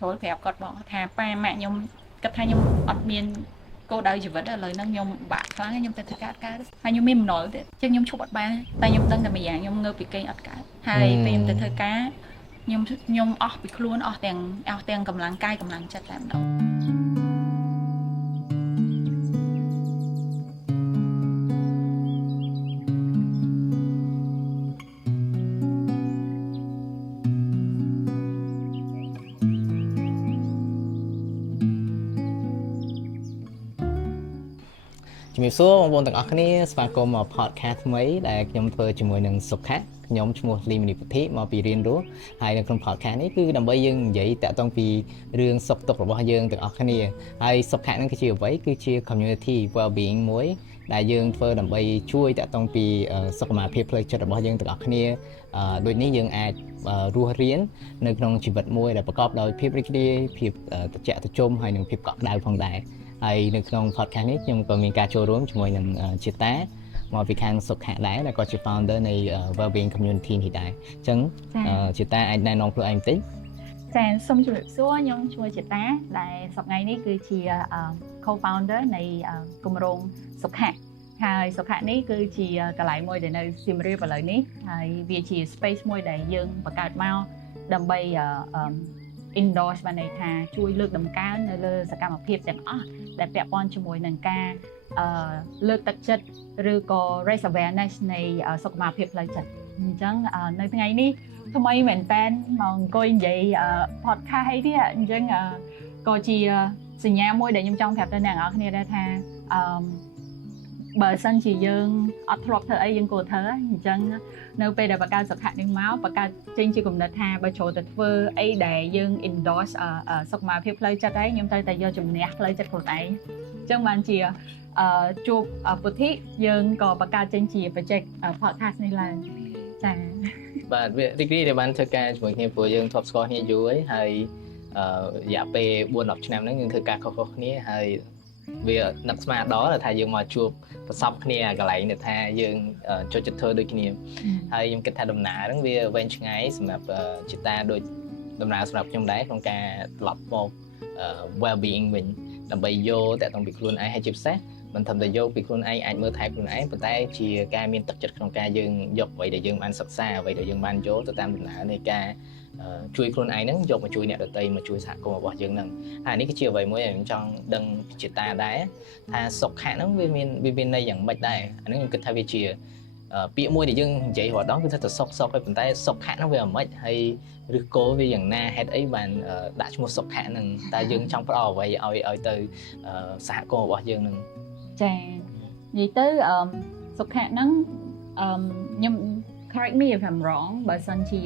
ចូលប្រាប់គាត់បងថាប៉ាម៉ាក់ខ្ញុំគាត់ថាខ្ញុំអត់មានគោលដៅជីវិតឥឡូវហ្នឹងខ្ញុំបាក់ខ្លាំងខ្ញុំទៅធ្វើការហើយខ្ញុំមានបំណុលទៀតចឹងខ្ញុំឈប់អត់បានតែខ្ញុំដឹងតែម្យ៉ាងខ្ញុំងើបពីគេអត់កើតហើយពេលខ្ញុំទៅធ្វើការខ្ញុំអស់ពីខ្លួនអស់ទាំងកម្លាំងកាយកម្លាំងចិត្តតែម្ដងជំរាបសួរបងប្អូនទាំងអស់គ្នាស្វាគមន៍មក podcast ថ្មីដែលខ្ញុំធ្វើជាមួយនឹងសុខៈខ្ញុំឈ្មោះលីមនីពុទ្ធិមកពីរៀនរស់ហើយនៅក្នុង podcast នេះគឺដើម្បីយើងនិយាយតាក់ទងពីរឿងសុខទុក្ខរបស់យើងទាំងអស់គ្នាហើយសុខៈនឹងគឺជាអ្វីគឺជា community well-being មួយដែលយើងធ្វើដើម្បីជួយតាក់ទងពីសុខភាពផ្លូវចិត្តរបស់យើងទាំងអស់គ្នាដូចនេះយើងអាចរស់រាននៅក្នុងជីវិតមួយដែលប្រកបដោយភាពរីករាយភាពត្រជាក់ត្រជុំហើយនិងភាពកក់ក្ដៅផងដែរហើយនៅក្នុង podcast នេះខ្ញុំក៏មានការចូលរួមជាមួយនឹងជាតាមកពីខាងសុខៈដែរដែលគាត់ជា founder នៃ Wellbeing Community នេះដែរអញ្ចឹងជាតាអាចណែនាំខ្លួនឯងបន្តិចចាសូមជម្រាបសួរខ្ញុំឈ្មោះជាតាដែលសប្តាហ៍នេះគឺជា co-founder នៃគម្រោងសុខៈហើយសុខៈនេះគឺជាកន្លែងមួយដែលនៅសៀមរាបឥឡូវនេះហើយវាជា space មួយដែលយើងបង្កើតមកដើម្បីendorse បានន័យថាជួយលើកតម្កើងនៅលើសកម្មភាពទាំងអស់ដែលពាក់ព័ន្ធជាមួយនឹងការលើកទឹកចិត្តឬក៏ raise awareness នៃសុខភាពផ្លូវចិត្តអញ្ចឹងនៅថ្ងៃនេះថ្មីមែនតើមកអង្គុយនិយាយ podcast អីទៀតអញ្ចឹងក៏ជាសញ្ញាមួយដែលខ្ញុំចង់ប្រាប់ទៅអ្នកនរគ្នាដែរថាបើសិនជាយើងអត់ធ្លាប់ធ្វើអីយើងគួរធ្វើអញ្ចឹងនៅពេលដែលបង្កើតសុខៈនេះមកបង្កើតចេញជាគំនិតថាបើចូលទៅធ្វើអីដែលយើង endorse សុខភាពផ្លូវចិត្តហើយខ្ញុំត្រូវតែយកជំនះផ្លូវចិត្តខ្លួនឯងអញ្ចឹងបានជាជួបពុទ្ធិយើងក៏បង្កើតចេញជា project podcast នេះឡើងចា៎បាទវារីករាយដែលបានធ្វើការជាមួយគ្នាព្រោះយើងធ្លាប់ស្គាល់គ្នាយូរហើយរយៈពេល 4-10 ឆ្នាំហ្នឹងយើងធ្វើការខុសៗគ្នាហើយវានឹកស្មានដល់ថាយើងមកជួបប្រសពគ្នាកន្លែងនេះថាយើងចូលចិត្តធ្វើដូចគ្នាហើយខ្ញុំគិតថាដំណើរហ្នឹងវាវែងឆ្ងាយសម្រាប់ជាតាដូចដំណើរសម្រាប់ខ្ញុំដែរក្នុងការត្រឡប់មក well-being វិញដើម្បីយកតាក់ទងពីខ្លួនឯងហើយជាពិសេសមិនត្រឹមតែយកពីខ្លួនឯងអាចមើលថែខ្លួនឯងប៉ុន្តែជាការមានទឹកចិត្តក្នុងការយើងយកអ្វីដែលយើងបានសិក្សាអ្វីដែលយើងបានយល់ទៅតាមដំណើរនៃការជួយខ្លួនឯងហ្នឹងយកមកជួយអ្នកដទៃមកជួយសហគមន៍របស់យើងហ្នឹងហើយនេះគឺជាអ្វីមួយដែលខ្ញុំចង់ដឹងជាតាដែរថាសុខៈហ្នឹងវាមានន័យយ៉ាងម៉េចដែរអាហ្នឹងខ្ញុំគិតថាវាជាពាក្យមួយដែលយើងនិយាយរាល់ដងគឺថាទៅសុខហើយប៉ុន្តែសុខៈហ្នឹងវាអាម៉េចហើយឬគោលវាយ៉ាងណាហេតុអីបានដាក់ឈ្មោះសុខៈហ្នឹងតើយើងចង់ផ្ដល់អ្វីឲ្យទៅសហគមន៍របស់យើងហ្នឹងចានិយាយទៅសុខៈហ្នឹងខ្ញុំ correct me if I'm wrong បើសិនជា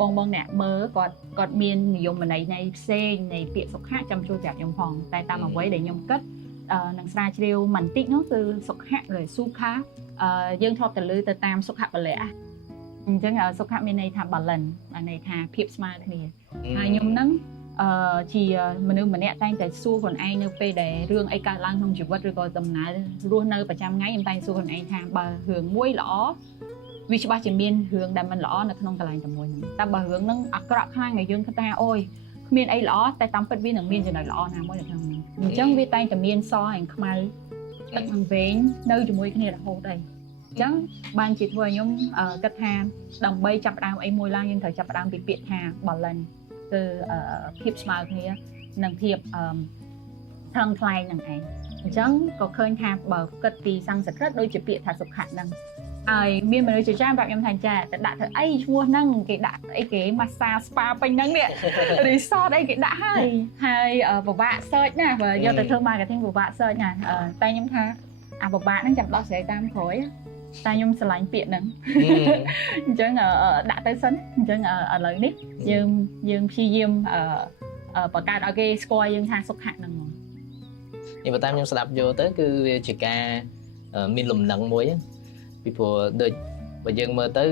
បងអ្នកមើលគាត់មាននិយមន័យនៃផ្សេងនៃពាក្យសុខៈចាំជួយប្រាប់ខ្ញុំផងតែតាមអ្វីដែលខ្ញុំគិតនឹងស្រាវជ្រាវបន្តិចនោះគឺសុខៈឬសុខាយើងធ្លាប់តែលើទៅតាមសុខៈពលៈអញ្ចឹងសុខៈមានន័យថា balance មានន័យថាភាពស្មើគ្នាហើយខ្ញុំហ្នឹងជាមនុស្សម្នាក់តែងតែសួរខ្លួនឯងនៅពេលដែលរឿងអីកើតឡើងក្នុងជីវិតឬក៏ដំណើររស់នៅប្រចាំថ្ងៃខ្ញុំតែងសួរខ្លួនឯងថាបើរឿងមួយល្អវាច្បាស់ជាមានរឿងដែលមិនល្អនៅក្នុងកន្លែងតែមួយហ្នឹងតែបើរឿងហ្នឹងអាក្រក់ខ្លាំងដែលយើងគិតថាអូយគ្មានអីល្អតែតាមពិតវានឹងមានចំណុចល្អណាមួយនៅក្នុងហ្នឹងអញ្ចឹងវាតែងតែមានសហើយខ្មៅទឹកនិងវែងនៅជាមួយគ្នារហូតអីអញ្ចឹងបានជាធ្វើឲ្យខ្ញុំគិតថាដើម្បីចាប់ផ្ដើមអីមួយឡើងយើងត្រូវចាប់ផ្ដើមពីពាក្យថា balance គឺភាពស្មើគ្នានិងភាពថឹងថ្លែងនឹងឯងអញ្ចឹងក៏ឃើញថាបើគិតពីសំស្ក្រឹតដូចជាពាក្យថាសុខៈហ្នឹងហើយមានមនុស្សជាច្រើនប្រាប់ខ្ញុំថាចាតែដាក់ធ្វើអីឈ្មោះហ្នឹងគេដាក់អីគេ massage spa ពេញហ្នឹងនេះ resort អីគេដាក់ហើយពិបាក search ណាបើយកទៅធ្វើ marketing ពិបាក search ណាតែខ្ញុំថាអាពិបាកហ្នឹងចាំដោះស្រាយតាមក្រោយតែខ្ញុំស្រឡាញ់ពាក្យហ្នឹងអញ្ចឹងដាក់ទៅសិនអញ្ចឹងឥឡូវនេះយើងព្យាយាមបង្កើតឲ្យគេស្គាល់យើងថាសុខៈហ្នឹងហ្មងនេះបើតាមខ្ញុំស្ដាប់យកទៅគឺវាជាការមានលំនឹងមួយពីព្រោះដូចបើយើងមើលទៅ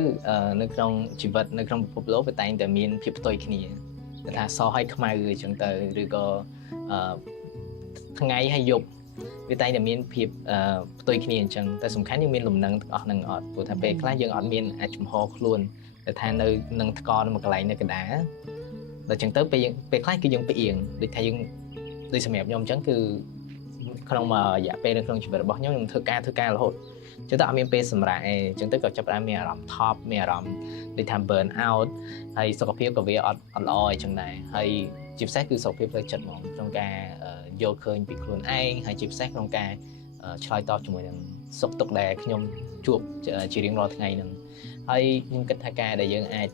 នៅក្នុងជីវិតនៅក្នុងពិភពលោកវាតែងតែមានភាពផ្ទុយគ្នាគេថាសហើយខ្មៅអញ្ចឹងទៅឬក៏ថ្ងៃហើយយប់វាតែងតែមានភាពផ្ទុយគ្នាអញ្ចឹងតែសំខាន់យើងមានលំនឹងទាំងអស់ហ្នឹងអត់ព្រោះថាពេលខ្លះយើងអត់មានអាចចំហខ្លួនដែលថានៅនឹងថ្កល់នៅមួយកន្លែងនៅកណ្ដាល ដល់ចឹងទៅពេលខ្លះគឺយើងពីអៀងដូចថាយើងដូចសម្រាប់ខ្ញុំអញ្ចឹងគឺក្នុងរយៈពេលនៅក្នុងជីវិតរបស់ខ្ញុំធ្វើការរហូតចឹងទៅអត់មានពេលសម្រាប់អីចឹងទៅក៏ចាប់ផ្ដើមមានអារម្មណ៍ថប់មានអារម្មណ៍ដូចថា burn out ហើយសុខភាពក៏វាអត់ល្អអីចឹងដែរហើយជាពិសេសគឺសុខភាពផ្លូវចិត្តហ្មងក្នុងការយល់ឃើញពីខ្លួនឯងហើយជាពិសេសក្នុងការឆ្លើយតបជាមួយនឹងសុខទុក្ខដែលខ្ញុំជួបជារៀងរាល់ថ្ងៃហ្នឹងហើយខ្ញុំគិតថាការដែលយើងអាច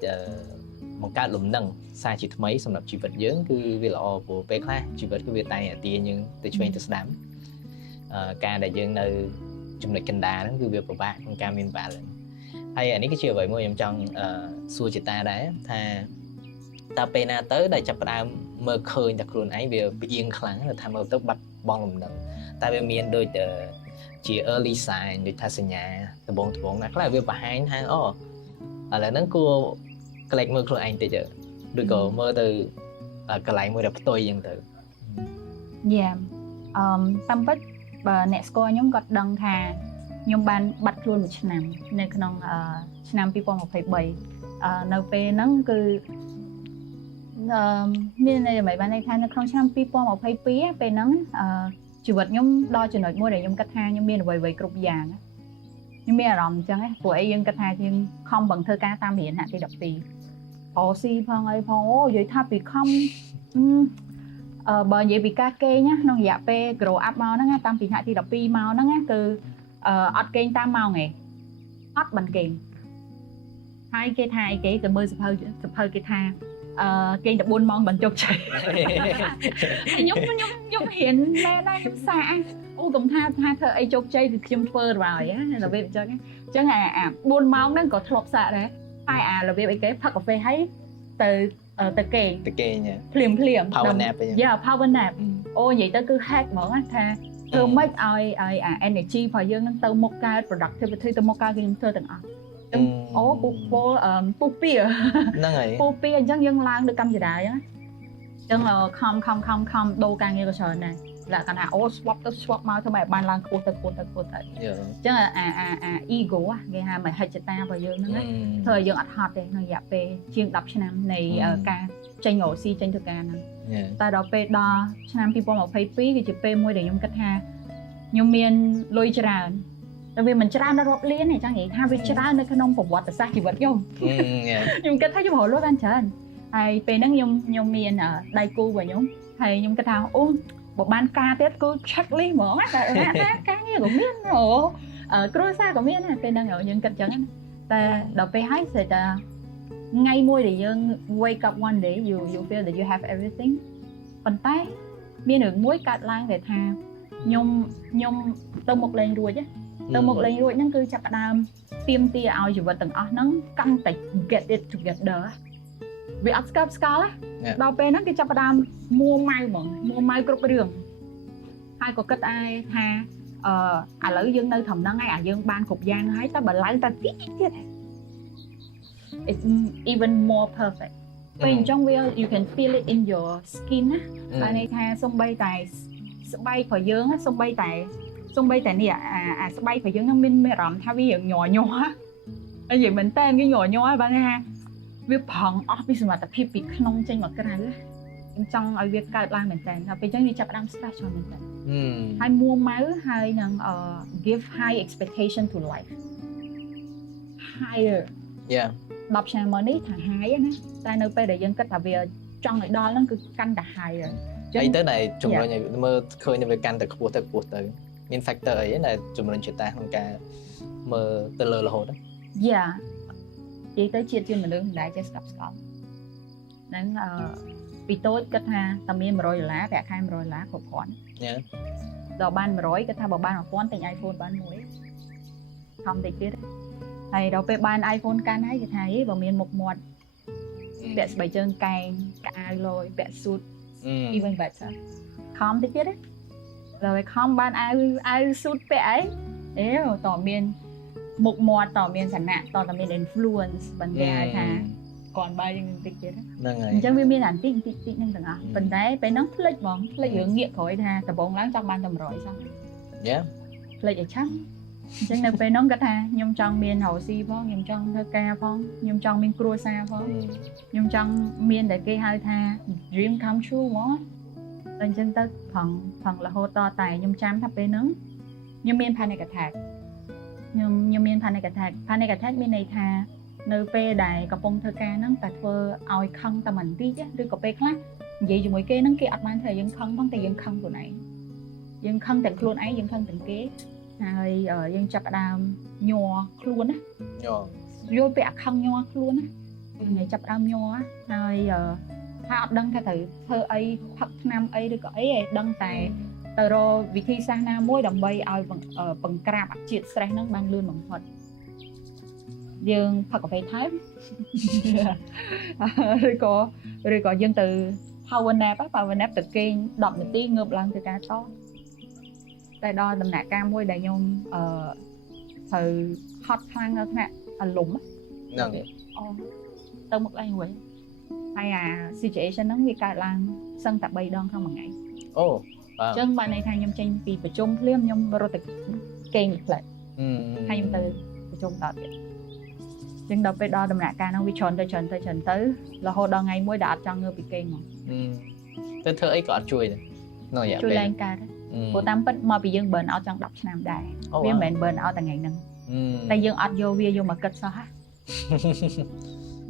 បង្កើតលំនឹងសារជាថ្មីសម្រាប់ជីវិតយើងគឺវាល្អព្រោះពេលខ្លះជីវិតគឺវាតែទាញយើងទៅឆ្វេងទៅស្ដាំការដែលយើងនៅចំណុចកណ្ដាលហ្នឹងគឺវាពិបាកក្នុងការមាន balance ហើយអានេះគឺជាអ្វីមួយខ្ញុំចង់សួរជាតាដែរថាតើពេលណាទៅដែលចាប់ផ្ដើមមើលឃើញតែខ្លួនឯងវាផ្អៀងខ្លាំងថាមើលទៅបាត់បង់លំនឹងតែវាមានដូចជា early sign ដូចថាសញ្ញាដំបូងណាខ្លះវាបង្ហាញថាឥឡូវហ្នឹងគួរក្លែកមើលខ្លួនឯងតិចឬក៏មើលទៅកន្លែងមួយដែលផ្ទុយអញ្ចឹងទៅតាមពិតបើអ្នកស្គាល់ខ្ញុំគាត់ដឹងថាខ្ញុំបានបាត់ខ្លួនមួយឆ្នាំនៅក្នុងឆ្នាំ2023នៅពេលហ្នឹងគឺមានន័យមិនបានន័យថានៅក្នុងឆ្នាំ2022ពេលហ្នឹងជីវិតខ្ញុំដល់ចំណុចមួយដែលខ្ញុំគិតថាខ្ញុំមានអ្វីៗគ្រប់យ៉ាងខ្ញុំមានអារម្មណ៍អញ្ចឹងព្រោះអីយើងគិតថាយើងខំប្រឹងធ្វើការតាមរៀនថ្នាក់ទី12អូស៊ីផងអីផងអូនិយាយថាពីខំបើនិយាយពីការគេងណាក្នុងរយៈពេល grow up មកហ្នឹងតាំងពីថ្នាក់ទី12មកហ្នឹងគឺអត់គេងតាមម៉ោងឯងអត់បានគេងហើយគេថាអីគេមើលសភៅគេថាគេងតែ4ម៉ោងបានជោគជ័យខ្ញុំរៀនមែនដែរខ្ញុំសាកអូកុំថាធ្វើអីជោគជ័យគឺខ្ញុំធ្វើrồiណារបៀបអញ្ចឹងអា4ម៉ោងហ្នឹងក៏ធ្លាប់សាកដែរតែអារបៀបអីគេផឹកកាហ្វេហើយទៅគេងភ្លាម power nap power nap អូនិយាយទៅគឺ hack ហ្មងថាធ្វើម៉េចឲ្យអា energy របស់យើងនឹងទៅមុខកើត productivity ទៅមុខកើតខ្ញុំធ្វើទាំងអស់អូពុះពីហ្នឹងហើយពុះពីអញ្ចឹងយើងឡើងទៅកម្ពុជាដែរអញ្ចឹងខំដូរការងារក៏ច្រើនដែរលក្ខណៈអូ swap ទៅ swap មកធ្វើឲ្យបានឡើងខ្ពស់ទៅអញ្ចឹងអា ego គេហៅមហិច្ឆតារបស់យើងហ្នឹងធ្វើឲ្យយើងអត់ហត់ទេក្នុងរយៈពេលជាង10ឆ្នាំនៃការចេញរកស៊ីចេញធ្វើការហ្នឹងតែដល់ពេលដល់ឆ្នាំ2022គឺជាពេលមួយដែលខ្ញុំគិតថាខ្ញុំមានលុយច្រើនតែវាមិនច្រើនដល់រាប់លានទេចឹងនិយាយថាវាច្រើននៅក្នុងប្រវត្តិសាស្ត្រជីវិតខ្ញុំគិតថាខ្ញុំរកលុយបានច្រើនហើយពេលហ្នឹងខ្ញុំមានដៃគូរបស់ខ្ញុំហើយខ្ញុំគិតថាអូបើបានការទៀតគឺ check list ហ្មងតែការងារក៏មានគ្រួសារក៏មានដែរពេលហ្នឹងខ្ញុំគិតចឹងតែដល់ពេលហើយស្អីតែថ្ងៃមួយដែលយើង wake up one day you feel that you have everything ប៉ុន្តែមានរឿងមួយកើតឡើងដែលថាខ្ញុំទៅមុខលេងរួចហ្នឹងគឺចាប់ផ្ដើមទៀមទាឲ្យជីវិតទាំងអស់ហ្នឹងកាន់តែ get it together វាអត់ស្កើបស្កល់ដល់ពេលហ្នឹងគេចាប់ផ្ដើមមួម៉ៅហ្មងមួម៉ៅគ្រប់រឿងហើយក៏គិតថាឥឡូវយើងនៅត្រឹមហ្នឹងហើយយើងបានគ្រប់យ៉ាងហើយតែបើឡើងតែទៀត it's even more perfect ពេលអញ្ចឹងវា you can feel it in your skin ណាហើយន័យថាសំបីតែស្បែករបស់យើងសំបីតែនេះអាស្បែករបស់យើងហ្នឹងមានអារម្មណ៍ថាវាញ័រហើយនិយាយមែនតើវាញ័របានថាវាប្រងអស់ពីសមត្ថភាពពីក្នុងចេញមកក្រៅខ្ញុំចង់ឲ្យវាកើតឡើងមែនតើដល់ពេលអញ្ចឹងវាចាប់ផ្ដើម stress ច្រើនមែនតើហើយមួម៉ៅហើយនឹង give high expectation to life higher 10ឆ្នាំមកនេះថា high ណាតែនៅពេលដែលយើងគិតថាវាចង់ឲ្យដល់ហ្នឹងគឺកាន់តែ higher អីទៅដែលជំរុញឲ្យមើលឃើញវាកាន់តែខ្ពស់ទៅមាន factor អីដែលជំរុញចិត្តតាក្នុងការមើលទៅលើរហូតហ្នឹងនិយាយទៅជាតិមនុស្សមិនដែលចេះស្ដាប់ស្កល់ហ្នឹងពីតូចគិតថាតែមាន$100ប្រាក់ខែ$100គ្រប់គ្រាន់ដល់បាន100គិតថាបើបាន1000ទិញ iPhone បានមួយខំតិចទៀតហើយដល់ពេលបាន iPhone កាន់ហើយគេថាហីបើមានមុខមាត់ពាក់ស្បែកជើងកែងកៅអៅលយពាក់ suit even better ខំតិចទៀតដល់ពេលខំបានអាវ suit ពាក់អីតើមានមុខមាត់តើមានឋានៈតើមាន influence បន្តែថាគាត់បាយយើងតិចទៀតហ្នឹងហើយអញ្ចឹងវាមានអាតិចហ្នឹងទាំងអស់ប៉ុន្តែពេលហ្នឹងផ្លេចហ្មងផ្លេចរឿងងាកក្រោយថាដំបងឡើងចង់បានតែ100សោះយ៉ាផ្លេចឲ្យឆាំ ចឹងនៅពេលហ្នឹងគាត់ថាខ្ញុំចង់មានរស់ស៊ីផងខ្ញុំចង់ធ្វើការផងខ្ញុំចង់មានគ្រួសារផងខ្ញុំចង់មានតែគេហៅថា dream come true ហ្មងតែអញ្ចឹងទៅផឹងរហូតដល់តែខ្ញុំចាំថាពេលហ្នឹងខ្ញុំមាន panic attack ខ្ញុំមាន panic attack មានន័យថានៅពេលដែលកំពុងធ្វើការហ្នឹងតែធ្វើឲ្យខឹងតែបន្តិចឬក៏ពេលខ្លះនិយាយជាមួយគេហ្នឹងគេអត់បានថាយើងខឹងផងតែយើងខឹងខ្លួនឯងយើងខឹងទាំងខ្លួនឯងយើងខឹងទាំងគេហើយយើងចាប់ផ្ដើមញ័រខ្លួនណាយល់ពីអាខឹងញ័រខ្លួនណាថ្ងៃចាប់ផ្ដើមញ័រហើយថាអត់ដឹងថាត្រូវធ្វើអីផឹកថ្នាំអីឬក៏អីឯងដឹងតែទៅរកវិធីសាស្ត្រណាមួយដើម្បីឲ្យបង្ក្រាបអាជាតិ stress ហ្នឹងបានលឿនបំផុតយើងផឹកកាហ្វេថែមឬក៏យើងទៅ power nap ទៅគេង10នាទីងើបឡើងទៅការតតែដល់ដំណាក់កាលមួយដែលខ្ញុំត្រូវហត់ខ្លាំងនៅថ្នាក់អាលុំហ្នឹងទៅមុខឡើងវិញហើយអា situation ហ្នឹងវាកើតឡើងសឹងតែ3ដងក្នុងមួយថ្ងៃអូអញ្ចឹងបានន័យថាខ្ញុំចេញពីប្រជុំភ្លាមខ្ញុំរត់ទៅគេងផ្លែតហើយខ្ញុំទៅប្រជុំដល់ទៀតអញ្ចឹងដល់ពេលដល់ដំណាក់កាលហ្នឹងវាច្រើនទៅរហូតដល់ថ្ងៃមួយដែលអត់ចង់ងើបពីគេងហ្មងទៅធ្វើអីក៏អត់ជួយដែរនៅរយៈពេលជួយឡើងកើតព្រោះតាមពិតមកពីយើង burn out ចង់10ឆ្នាំដែរវាមិនមែន burn out តែថ្ងៃហ្នឹងតែយើងអត់យកវាយកមកគិតសោះហ៎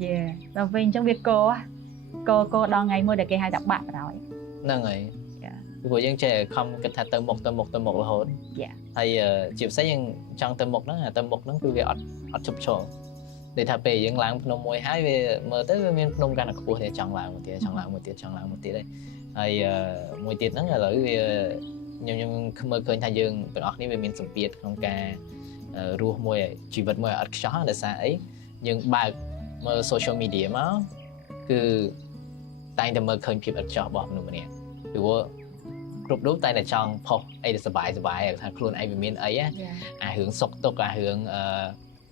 យេដល់ពេលអញ្ចឹងវាកដល់ថ្ងៃមួយដែលគេហៅថាបាក់បណ្ដោយហ្នឹងហើយព្រោះយើងចេះខំគិតថាទៅមុខរហូតហើយជាពិសេសយើងចង់ទៅមុខហ្នឹងគឺវាអត់ជប់ឈរដូចថាពេលយើងឡើងភ្នំមួយហើយវាមើលទៅវាមានភ្នំកាន់តែខ្ពស់តែចង់ឡើងមួយទៀតហើយមួយទៀតហ្នឹងឥឡូវវាខ្ញុំមើលឃើញថាយើងទាំងអស់គ្នាវាមានសម្ពាធក្នុងការរស់មួយជីវិតមួយអត់ខ្ចោះដោយសារអីយើងបើកមើល social media មកគឺតែងតែមើលឃើញភាពអត់ខ្ចោះរបស់មនុស្សម្នាក់ព្រោះគ្រប់រូបតែចង់ផុសអីដែលសុបាយថាខ្លួនឯងវាមានអីអារឿងសុកទុកអារឿង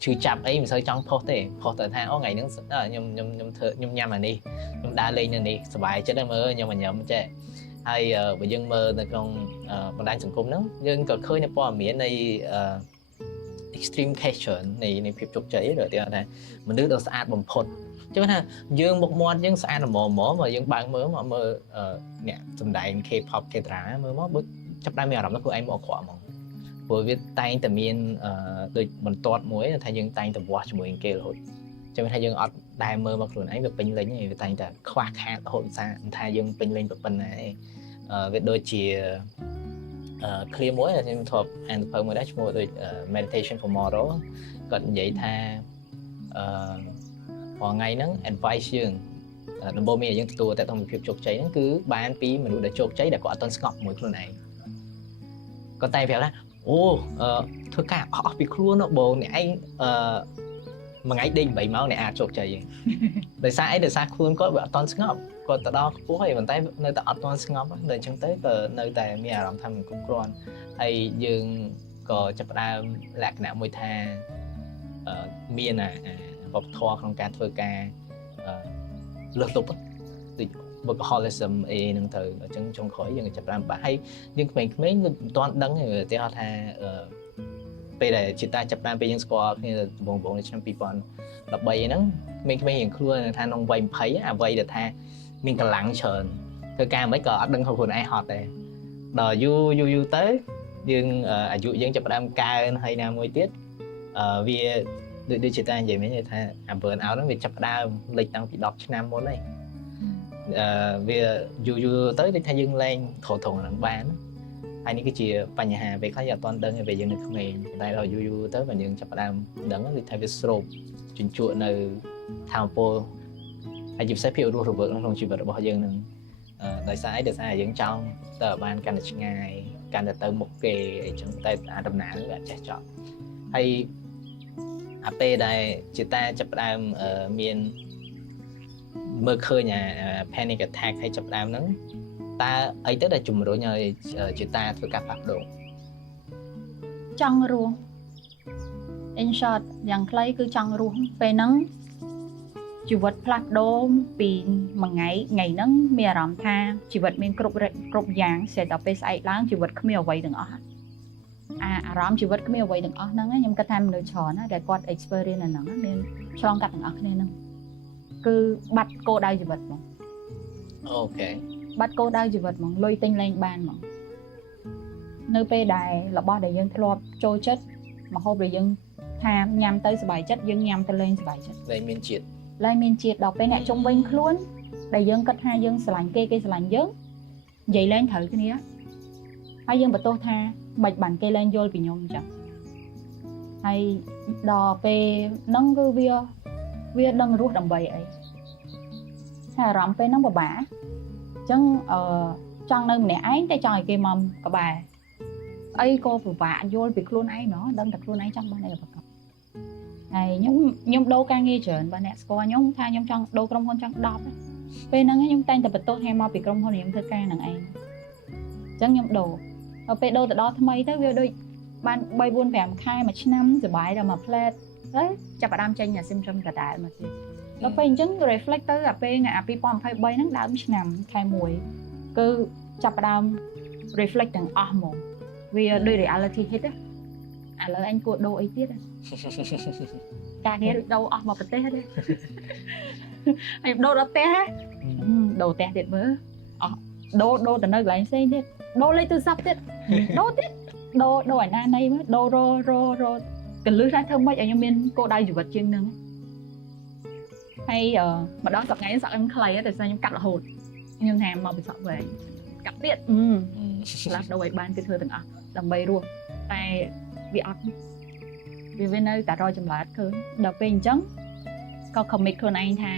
ឈឺចាប់អីមិនសូវចង់ផុសទេផុសតែថាអូថ្ងៃហ្នឹងខ្ញុំធ្វើខ្ញុំញ៉ាំអានេះខ្ញុំដើរលេងនៅនេះសុបាយចិត្តមើលខ្ញុំញ៉ាំចេះហើយបើយើងមើលនៅក្នុងបណ្ដាញសង្គមហ្នឹងយើងក៏ឃើញនៅព័ត៌មាននៃ extreme case នៃភាពជោគជ័យឬថាមនុស្សដ៏ស្អាតបំផុតចឹងថាយើងមុខមាត់យើងស្អាតល្មមមកយើងបើកមើលអ្នកសម្ដែង K-pop K-drama មើលមកបើចាប់បានមានអារម្មណ៍ថាខ្លួនឯងមកអក្រក់ហ្មងព្រោះវាតែងតែមានដូចបន្ទាត់មួយថាយើងតែងតែវាស់ជាមួយនឹងគេរហូតចឹងថាយើងអត់ដែលមើលមកខ្លួនឯងវាពេញលេញទេវាតែងតែខ្វះខាតរហូតថាយើងពេញលេញប៉ុណ្ណាឯងវាដូចជាclear មួយខ្ញុំធ្លាប់អានទៅមួយដែរឈ្មោះដូច meditation for tomorrow គាត់និយាយថារាល់ថ្ងៃហ្នឹង advice យើងដំបូងមានយើងទទួលតែក្នុងភាពជោគជ័យហ្នឹងគឺបានពីមនុស្សដែលជោគជ័យដែលគាត់អត់ទាន់ស្ងប់មួយខ្លួនឯងគាត់តែប្រាប់ថាអូធ្វើការអស់ពីខ្លួនបងអ្នកឯងមួយថ្ងៃដេក8ម៉ោងអ្នកអាចជោគជ័យឯងដោយសារអីដោយសារខ្លួនគាត់វាអត់ទាន់ស្ងប់គាត់ទៅដល់ខ្ពស់ហើយប៉ុន្តែនៅតែអត់ទាន់ស្ងប់តែអញ្ចឹងទៅក៏នៅតែមានអារម្មណ៍ថាមិនគ្រប់គ្រាន់ហើយយើងក៏ចាប់ផ្ដើមលក្ខណៈមួយថាមានវប្បធម៌ក្នុងការធ្វើការលើសលប់ដូច workaholism អីហ្នឹងទៅអញ្ចឹងចុងក្រោយយើងចាប់ផ្ដើមបាក់ហើយយើងក្មេងៗមិនទាន់ដឹងទេគេហៅថាពេលដែលជាតាចាប់ផ្ដើមពេលយើងស្គាល់គ្នាដំបូងនៅឆ្នាំ2013ហ្នឹងក្មេងៗរៀងខ្លួនថាក្នុងវ័យ20អាវ័យដែលថាមានកម្លាំងច្រើនធ្វើការមិនក៏អត់ដឹងខ្លួនឯងហត់ដែរដល់យូរទៅយើងអាយុយើងចាប់ផ្ដើមកើនហើយណាមួយទៀតវាដូចជាតានិយាយមិញថាអា burn out ហ្នឹងវាចាប់ផ្ដើមលេចតាំងពី10ឆ្នាំមុនហើយវាយូរទៅដូចថាយើងលែងត្រង់ហ្នឹងបានហើយនេះគឺជាបញ្ហាពេលខ្លះយើងអត់ទាន់ដឹងទេពេលយើងនៅក្មេងតែដល់យូរទៅបើយើងចាប់ផ្ដើមដឹងដូចថាវាស្រូបជញ្ជក់នៅថាមពលហើយជាពិសេសភាពរស់រវើកក្នុងជីវិតរបស់យើងនឹងដោយសារយើងចង់ទៅបានកាន់តែឆ្ងាយកាន់តែទៅមុខគេអីចឹងតែអាដំណើរវាអត់ចេះចប់ហើយអាពេលដែលជាតាចាប់ផ្ដើមមានមើលឃើញអា panic attack ហើយចាប់ផ្ដើមហ្នឹងតើអីទៅដែលជំរុញឲ្យជាតាធ្វើការផ្លាស់ប្ដូរចង់រស់ in short យ៉ាងខ្លីគឺចង់រស់ពេលហ្នឹងជីវិតផ្លាស់ប្ដូរពីមួយថ្ងៃហ្នឹងមានអារម្មណ៍ថាជីវិតមានគ្រប់យ៉ាងស្ទើរតែពេលស្អែកឡើងជីវិតគ្មានអ្វីទាំងអស់ អារម្មណ៍ជីវិតគ្មានអ្វីទាំងអស់ហ្នឹងខ្ញុំគិតថាមនុស្សច្រើនណាស់ដែលគាត់ experience អាហ្នឹងមានឆ្លងកាត់ទាំងអស់គ្នាហ្នឹងគឺបាត់គោលដៅជីវិតហ្មង អូខេ បាត់គោលដៅជីវិតហ្មងលុយទិញលែងបានហ្មងនៅពេលដែលរបស់ដែលយើងធ្លាប់ចូលចិត្តម្ហូបដែលយើងថាញ៉ាំទៅសប្បាយចិត្តយើងញ៉ាំទៅលែងសប្បាយចិត្ត លែងមានជាតិ ឡើងមានជាតិដល់ពេលអ្នកជុំវិញខ្លួនដែលយើងគិតថាយើងស្រឡាញ់គេស្រឡាញ់យើងនិយាយលែងត្រូវគ្នាហើយយើងបន្ទោសថាមិនបានគេលែងយល់ពីខ្ញុំអញ្ចឹងហើយដល់ពេលហ្នឹងគឺវាដឹងរស់ដើម្បីអីហើយអារម្មណ៍ពេលហ្នឹងពិបាកអញ្ចឹងចង់នៅម្នាក់ឯងតែចង់ឲ្យគេមកក្បែរអីក៏ពិបាកយល់ពីខ្លួនឯងណោះដឹងតែខ្លួនឯងចង់បានអីប្រកបហើយខ្ញុំដូរការងារច្រើនបើអ្នកស្គាល់ខ្ញុំថាខ្ញុំចង់ដូរក្រុមហ៊ុនចង់10ពេលហ្នឹងខ្ញុំតែងតែបន្ទោសថាមកពីក្រុមហ៊ុនខ្ញុំធ្វើការនឹងឯងអញ្ចឹងខ្ញុំដូរដល់ពេលដូរទៅដល់ថ្មីទៅវាដូចបាន3 4 5ខែមួយឆ្នាំសុបាយដល់មួយផ្លែតទៅចាប់ផ្ដើមចេញអា symptom ដដែលមកទៀតដល់ពេលអញ្ចឹង reflect ទៅអាពេលថ្ងៃ2023ហ្នឹងដើមឆ្នាំខែ1គឺចាប់ផ្ដើម reflect ទាំងអស់ហ្មងវាដូច reality hit ឥឡូវអញគួរដូរអីទៀតការងារដូចដូរអស់មកប្រទេសទេហើយដូរដល់ផ្ទះដូរផ្ទះទៀតមើលអស់ដូរទៅនៅកន្លែងផ្សេងទៀតដូរលេខទូរស័ព្ទទៀតដូរទៀតដូរឯណាណីមើលដូររកលឹះថាធ្វើម៉េចឲ្យខ្ញុំមានគោលដៅជីវិតជាងហ្នឹងហើយម្ដងសប្តាហ៍នេះសក់ខ្ញុំខ្លីតែខ្ញុំកាត់រហូតខ្ញុំថាមកពីសក់វែងកាត់ទៀតឆ្លាស់ដូរឲ្យបានគឺធ្វើទាំងអស់ដើម្បីរស់តែវាអត់វានៅតែរកចម្លើយឃើញដល់ពេលអញ្ចឹងក៏ commit ខ្លួនឯងថា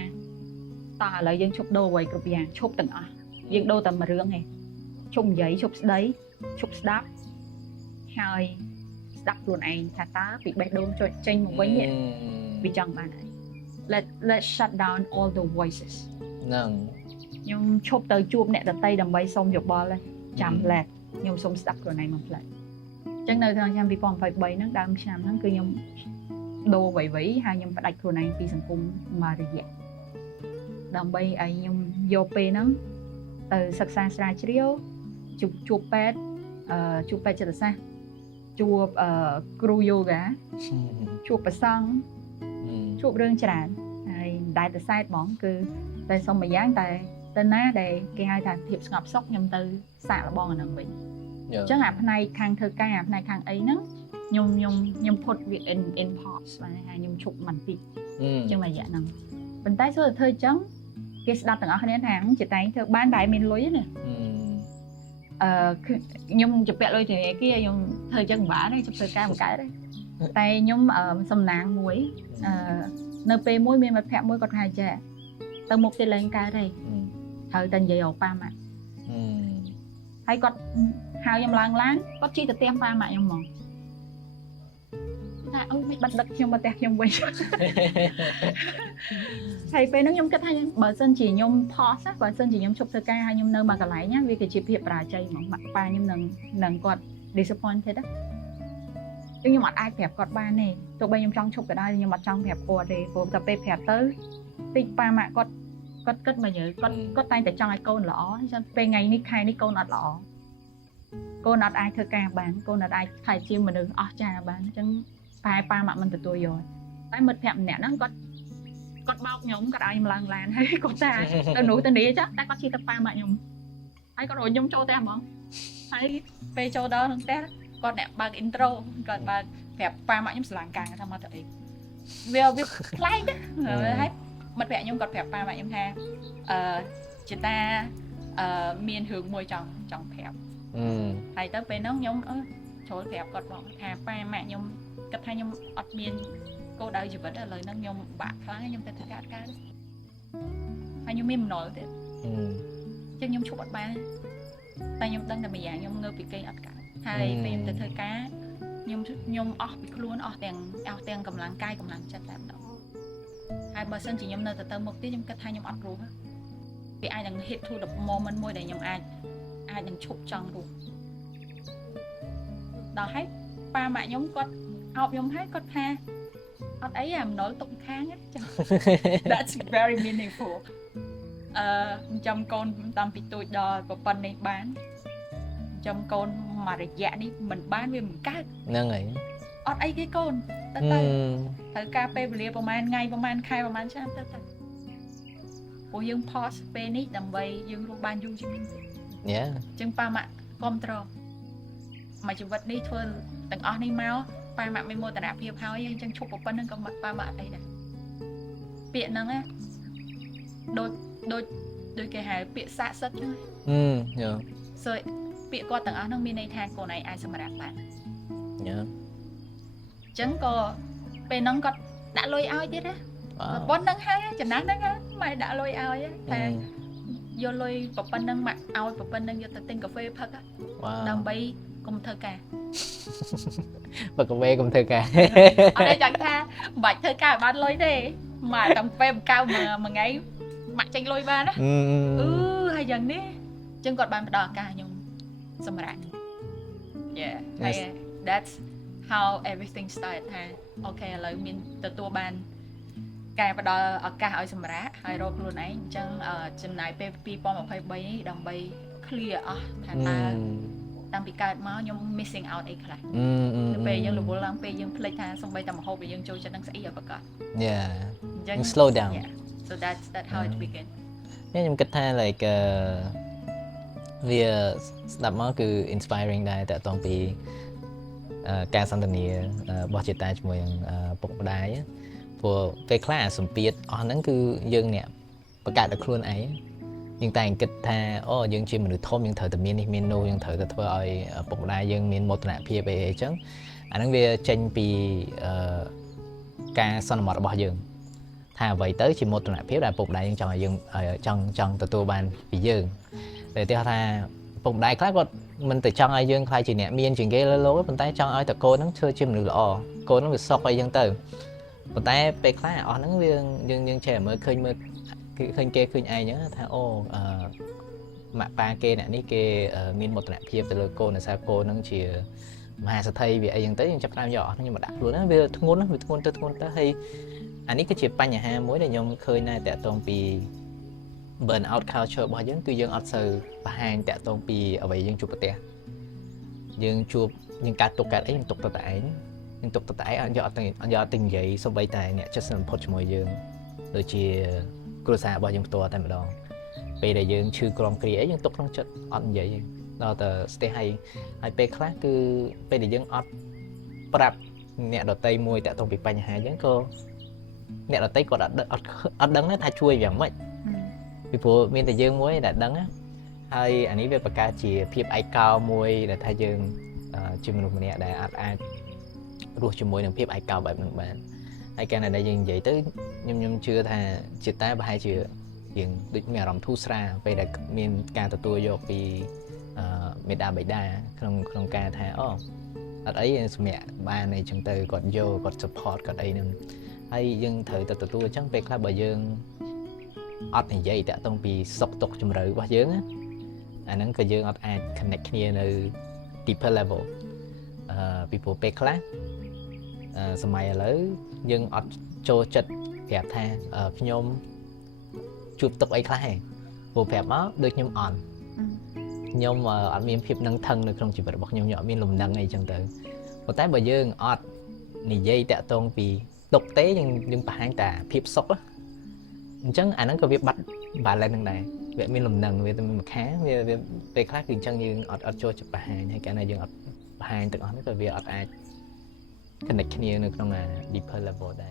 តោះឥឡូវយើងឈប់ដូរអ្វីគ្រប់យ៉ាងឈប់ទាំងអស់យើងដូរតែមួយរឿងឯងឈប់និយាយឈប់ស្ដីឈប់ស្ដាប់ហើយស្ដាប់ខ្លួនឯងថាតើពីបេះដូងចេញមកវិញនេះវាចង់បានអី let's shut down all the voices ហ្នឹង ខ្ញុំឈប់ទៅជួបអ្នកដតីដើម្បីសុំយោបល់ចាំផ្លែតខ្ញុំសុំស្ដាប់ខ្លួនឯងមកផ្លែតអញ្ចឹងនៅក្នុងឆ្នាំ2023ហ្នឹងដើមឆ្នាំហ្នឹងគឺខ្ញុំដូរវៃហើយខ្ញុំផ្ដាច់ខ្លួនឯងពីសង្គមមករយៈដើម្បីឲ្យខ្ញុំយកពេលហ្នឹងទៅសិក្សាស្រាវជ្រាវជួបពេទ្យចិត្តសាស្ត្រជួបគ្រូយូហ្គាជួបប្រសង់ជួបរឿងច្រើនហើយមិនដែលទៅសែតហ្មងគឺតែសុំមួយយ៉ាងតែទៅណាដែលគេហៅថាភាពស្ងប់សុខខ្ញុំទៅសាកល្បងអាហ្នឹងវិញអញ្ចឹងអាផ្នែកខាងធ្វើការអាផ្នែកខាងអីហ្នឹងខ្ញុំផុតវា in pause បាទហើយខ្ញុំឈប់មិនតិចអញ្ចឹងរយៈហ្នឹងប៉ុន្តែសូមតែធ្វើអញ្ចឹងគេស្ដាប់ទាំងអស់គ្នាថាជាតែងធ្វើបានតែមានលុយណាខ្ញុំជពាក់លុយទៅគេខ្ញុំធ្វើអញ្ចឹងមិនបានទេជប់ធ្វើការបង្កើតទេតែខ្ញុំសំណាងមួយនៅពេលមួយមានមិត្តភក្តិមួយគាត់ថាចាទៅមុខទៀតឡើងកើតទេត្រូវតែនិយាយឲ្យប៉ាម៉ាក់ហើយគាត់ហៅខ្ញុំឡើងឡានគាត់ជិះទៅផ្ទះប៉ាម៉ាក់ខ្ញុំហ្មងថាអើយមិនបាត់ដឹកខ្ញុំមកផ្ទះខ្ញុំវិញហើយពេលហ្នឹងខ្ញុំគិតថាបើសិនជាខ្ញុំ pause បើសិនជាខ្ញុំឈប់ធ្វើការហើយខ្ញុំនៅមកកន្លែងណាវាគឺជាភាពបរាជ័យហ្មងម៉ាក់ប៉ាខ្ញុំនឹងគាត់ disappointed ខ្ញុំអត់អាចប្រាប់គាត់បានទេទោះបីខ្ញុំចង់ឈប់ក៏ដោយខ្ញុំអត់ចង់ប្រាប់គាត់ទេព្រោះតែពេលប្រាប់ទៅតិចប៉ាម៉ាក់គាត់គិតមកយើគាត់តែងតែចង់ឲ្យកូនល្អអញ្ចឹងពេលថ្ងៃនេះខែនេះកូនអត់ល្អកូនអត់អាចធ្វើការបានកូនអត់អាចថែជាមនុស្សអស្ចារ្យបានអញ្ចឹងតែប៉ាម៉ាក់មិនទទួលយកតែមិត្តភក្តិម្នាក់ហ្នឹងគាត់បោកខ្ញុំគាត់ឲ្យខ្ញុំឡើងឡានហើយគាត់ថាទៅនោះទៅនេះចាតែគាត់ជិះទៅប៉ាម៉ាក់ខ្ញុំហើយគាត់រកខ្ញុំចូលផ្ទះហ្មងហើយពេលចូលដល់ក្នុងផ្ទះគាត់អ្នកបើក intro គាត់បើកប្រាប់ប៉ាម៉ាក់ខ្ញុំស្រឡាញ់ការថាមកទៅអីវាប្លែកណាហើយមិត្តភក្តិខ្ញុំគាត់ប្រាប់ប៉ាម៉ាក់ខ្ញុំថាជាតាមានរឿងមួយចង់ប្រាប់ហើយទៅពេលហ្នឹងខ្ញុំចូលប្រាប់គាត់បងថាប៉ាម៉ាក់ខ្ញុំគិតថាខ្ញុំអត់មានគោលដៅជីវិតឥឡូវហ្នឹងខ្ញុំបាក់ខ្លាំងខ្ញុំទៅធ្វើការហើយខ្ញុំមានបំណុលទៀតអញ្ចឹងខ្ញុំឈប់អត់បានតែខ្ញុំដឹងតែម្យ៉ាងខ្ញុំងើបពីគេអត់កើតហើយពេលខ្ញុំទៅធ្វើការខ្ញុំអស់ពីខ្លួនអស់ទាំងកម្លាំងកាយកម្លាំងចិត្តតែម្ដងហើយបើសិនជាខ្ញុំនៅទៅមុខទៀតខ្ញុំគិតថាខ្ញុំអត់រស់វាអាចនឹង hit to the moment មួយដែលខ្ញុំអាចនឹងឈប់ចង់រស់ដល់ហើយប៉ាម៉ាក់ខ្ញុំគាត់អោបខ្ញុំហើយគាត់ថាអត់អីអាម្ដងទុកខាងចឹង That's very meaningful ចាំកូនតាំងពីទូចដល់ប្រពន្ធនេះបានចាំកូន mà để dạ đi mình bán về mình cắt nâng ấy ọt ấy cái con tất thử cà phê bìaประมาณ ngày ประมาณ khai ประมาณ trăm tất bộ dương pause phê ní đầm bay dương luôn ban du yeah chân pa mạ control mà chụp vật đi thôi từng ọt đi máu pa mạ mấy mô tả đạp hiệp hao nhưng chân chụp một phân nâng cầm mặt pa mạ đây này biện nâng á đôi cái hài biện xạ sất thôi yeah rồi biện qua từng ọt nâng mi này thang cô này ai xem mà đạp bạn yeah chẳng có bên nâng có đã lôi ao chứ đó bón nâng hai á, chẳng nắng nâng á mày đã lôi ao á thà vô lôi bọc bên nâng mặt ao bọc bên nâng vô tinh cà phê phật á đầm bay cùng thơ ca và cà phê cùng thơ ca ở đây chẳng tha bạch thơ ca bán lôi đi mà tầm phê cao mà ngay mặt tranh lôi ba đó hay dần đi chân còn bàn đỏ ca nhưng xong rồi yeah hay that's how everything started ha okay ឥឡូវមានទទួលបានការផ្ដល់ឱកាសឲ្យសម្រាប់ហើយរកខ្លួនឯងអញ្ចឹងចំណាយពេល2023នេះដើម្បី clear អស់ថាតើតាំងពីកើតមកខ្ញុំ missing out អីខ្លះទៅពេលយើងរវល់ឡើងពេលយើងភ្លេចថាសំបីតែម្ហូបដែលយើងចូលចិត្តនឹងស្អីឲ្យប្រកាស yeah អញ្ចឹង slow down so that's how it begin ខ្ញុំគិតថា like វាស្ដាប់មកគឺ inspiring ដែរតើតងពីការសន្ទនារបស់ជាតាជាមួយនឹងពុកម្ដាយព្រោះពេលខ្លះសម្ពាធអស់ហ្នឹងគឺយើងអ្នកបង្កើតដល់ខ្លួនឯងយើងតែគិតថាអូយើងជាមនុស្សធំយើងត្រូវតែមាននេះមាននោះយើងត្រូវតែធ្វើឲ្យពុកម្ដាយយើងមានមោទនភាពអីអញ្ចឹងអាហ្នឹងវាចេញពីការសន្មតរបស់យើងថាអ្វីទៅជាមោទនភាពដែលពុកម្ដាយយើងចង់ឲ្យយើងចង់ទទួលបានពីយើងតែទីថាពុកម្ដាយខ្លះគាត់មិនទៅចង់ឲ្យយើងខ្លាចជាអ្នកមានជាងគេលើលោកប៉ុន្តែចង់ឲ្យតកូនហ្នឹងធ្វើជាមនុស្សល្អកូនហ្នឹងវាសុខអីចឹងទៅប៉ុន្តែពេលខ្លះអស់ហ្នឹងវាយើងចេះមើលឃើញគេឃើញឯងចឹងថាអូម៉ាក់ប៉ាគេអ្នកនេះគេមានមោទនភាពទៅលើកូនដោយសារកូនហ្នឹងជាមហាសេដ្ឋីវាអីចឹងទៅយើងចាប់ផ្ដើមយកអស់ហ្នឹងមកដាក់ខ្លួនហ្នឹងវាធ្ងន់ទៅហើយអានេះគឺជាបញ្ហាមួយដែលខ្ញុំឃើញដែរតាក់ទងពី burn out culture របស់យើងគឺយើងអត់សូវបង្ហាញតាក់ទងពីអ្វីយើងជួបប្រទះយើងកាត់ទុកកាត់អីយើងទុកទៅតែឯងអត់យកទៅនិយាយសូម្បីតែអ្នកចិត្តសន្តិភាពជាមួយយើងដូចជាគ្រួសាររបស់យើងផ្ទាល់តែម្ដងពេលដែលយើងឈឺក្រំគ្រាអីយើងទុកក្នុងចិត្តអត់និយាយដល់តែស្ទះហើយពេលខ្លះគឺពេលដែលយើងអត់ប្រាប់អ្នកដតីមួយតាក់ទងពីបញ្ហាយើងក៏អ្នកដតីគាត់អត់ដឹងថាជួយយ៉ាងម៉េចពីព្រោះមានតែយើងមួយដែលដឹងហើយអានេះវាបង្កើតជាភាពឯកោមួយដែលថាយើងជាមនុស្សម្នាក់ដែលអាចរស់ជាមួយនឹងភាពឯកោបែបហ្នឹងបានហើយកាលណាដែលយើងនិយាយទៅខ្ញុំជឿថាជាតែប្រហែលជាយើងដូចមានអារម្មណ៍ធូរស្រាលពេលដែលមានការទទួលយកពីមេដាបេដាក្នុងការថាអូអត់អីសម្រាប់បានអីចឹងទៅគាត់យកគាត់ support គាត់អីហ្នឹងហើយយើងត្រូវទៅទទួលអញ្ចឹងពេលខ្លះបើយើងអត់និយាយតាក់ទងពីសុខទុក្ខជំរឿរបស់យើងអាហ្នឹងក៏យើងអត់អាច connect គ្នានៅ deeper level ពីព្រោះពេលខ្លះសម័យឥឡូវយើងអត់ចូលចិត្តប្រាប់ថាខ្ញុំជួបទុក្ខអីខ្លះទេព្រោះប្រាប់មកដូចខ្ញុំអត់មានភាពនឹងថឹងនៅក្នុងជីវិតរបស់ខ្ញុំអត់មានលំនឹងអីចឹងទៅប៉ុន្តែបើយើងអត់និយាយតាក់ទងពីទុក្ខទេយើងបង្ហាញតែភាពសុខអញ្ចឹងអាហ្នឹងក៏វាបាត់ balance ហ្នឹងដែរវាមានលំនឹងវាទៅមួយខាងវាពេលខ្លះគឺអញ្ចឹងយើងអត់ចូលចិត្តបង្ហាញហើយកាលណាយើងអត់បង្ហាញទាំងអស់ហ្នឹងក៏វាអត់អាច connect គ្នានៅក្នុង deeper level ដែរ